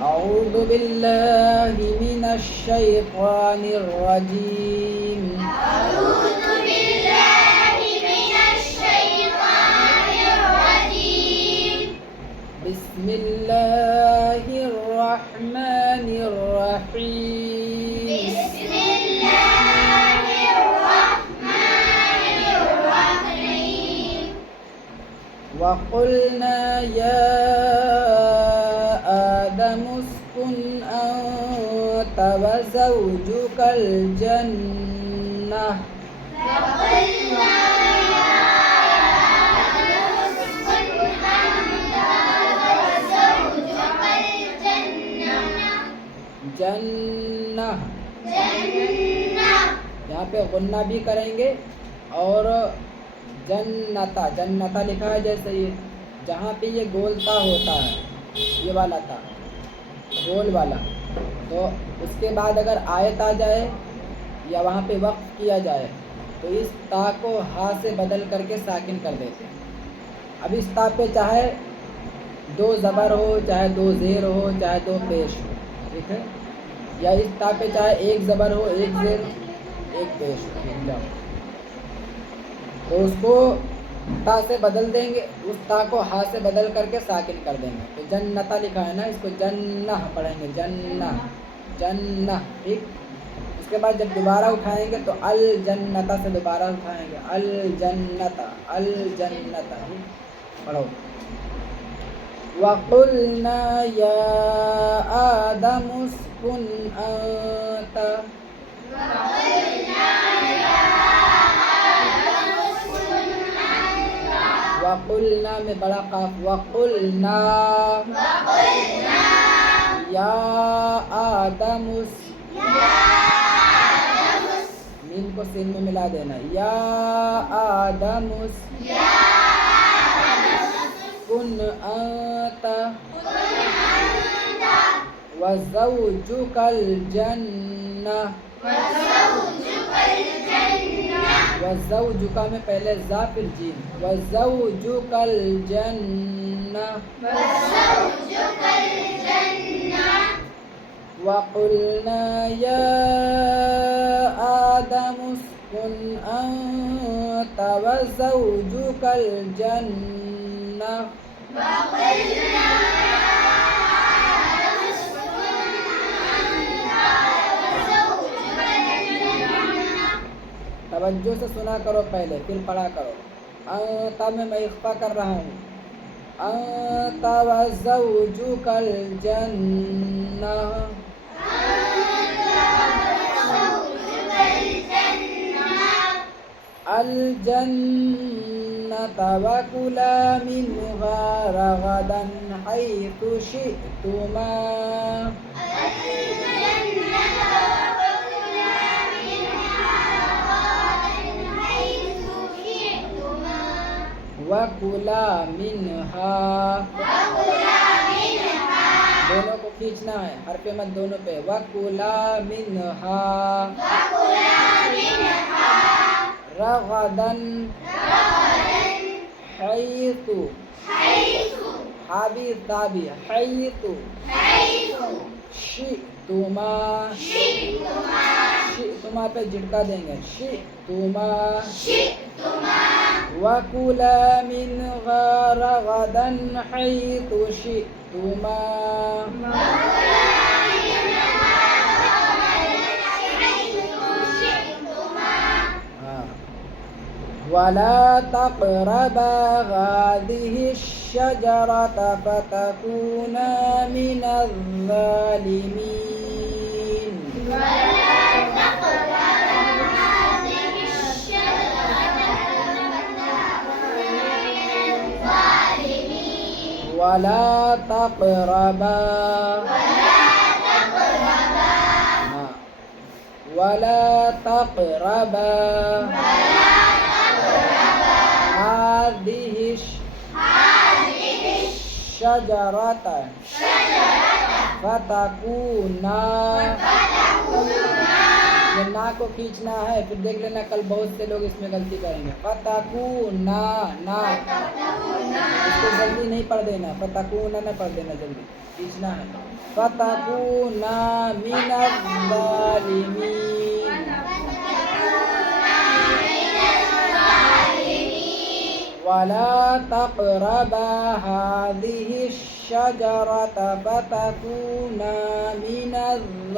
أعوذ بالله من الشيطان الرجيم أعوذ بالله من الشيطان الرجيم بسم الله الرحمن الرحيم بسم الله الرحمن الرحيم وقلنا يا آدم اسكن أنت وزوجك الجنة وقلنا يا آدم اسكن أنت وزوجك الجنة जन्नह जन्नة यहाँ पे गुन्ना भी करेंगे और जन्नता जन्नता लिखा है जैसे ये जहाँ पे ये गोलता होता है ये वाला था गोल वाला तो उसके बाद अगर आयत आ जाए या वहाँ पे वक्फ किया जाए तो इस ता को हा से बदल करके साकिन कर देते हैं। अब इस ता पे चाहे दो ज़बर हो चाहे दो ज़ेर हो चाहे दो पेश हो, ठीक है, या इस ता पे चाहे एक ज़बर हो एक ज़ेर एक पेश हो, ठीक है। तो उसको ता से बदल देंगे, उस ता को हा से बदल करके साकिन कर देंगे। तो जन्नता लिखा है ना, इसको जन्नह पढ़ेंगे, जन्नह जन्नह, ठीक। उसके बाद जब दोबारा उठाएंगे तो अल जन्नता से दोबारा उठाएंगे, अल जन्नता, ठीक। पढ़ो। वक़ुल्ना या आदम उस्कुन अंत वक़ुल्ना में बड़ा काफ, वक़ुल्ना या आदमुस मीम को सीन में मिला देना, या आदमुस कुन अंत व ज़ौजुकल जन्नह व ज़ौजुका में पहले ज़ा फिर जीम, व ज़ौजुकल जन्नह वक़ुल्ना या आदम उस्कुन अंत व ज़ौजुकल जन्नह तवज्जो से सुना करो पहले फिर पढ़ा करो। अंत में मैं इख्फा कर रहा हूँ, अंत व ज़ौजुकल जन्नह अल जन्नत वकुला मिन्हा रगदन हैथु शि'तुमा वकुला मिन्हा, दोनों को खींचना है, हर पे मत दोनों पे, वकुला मिन्हा रगदन हैतु हाबी ताबी हैतु शि'तुमा शि'तुमा पे झटका देंगे, शि'तुमा वकुला मिन्हा रगदन हैतु शि'तुमा वला तक़रबा हादिहि शजरत फतकूना मिनज़ ज़ालिमीन वला तक़रबा वला तक़रबा हादिहि शजरत फतकूना ये ना को खींचना है, फिर देख लेना कल बहुत से लोग इसमें गलती करेंगे। फतकूना ना, इसको जल्दी नहीं पढ़ देना, फतकूना ना पढ़ देना, जल्दी खींचना है। फतकूना मिनज़्ज़ालिमीन, वला तक़रबा हाज़िहि शजरत फतकूना मिनज़्ज़ालिमीन।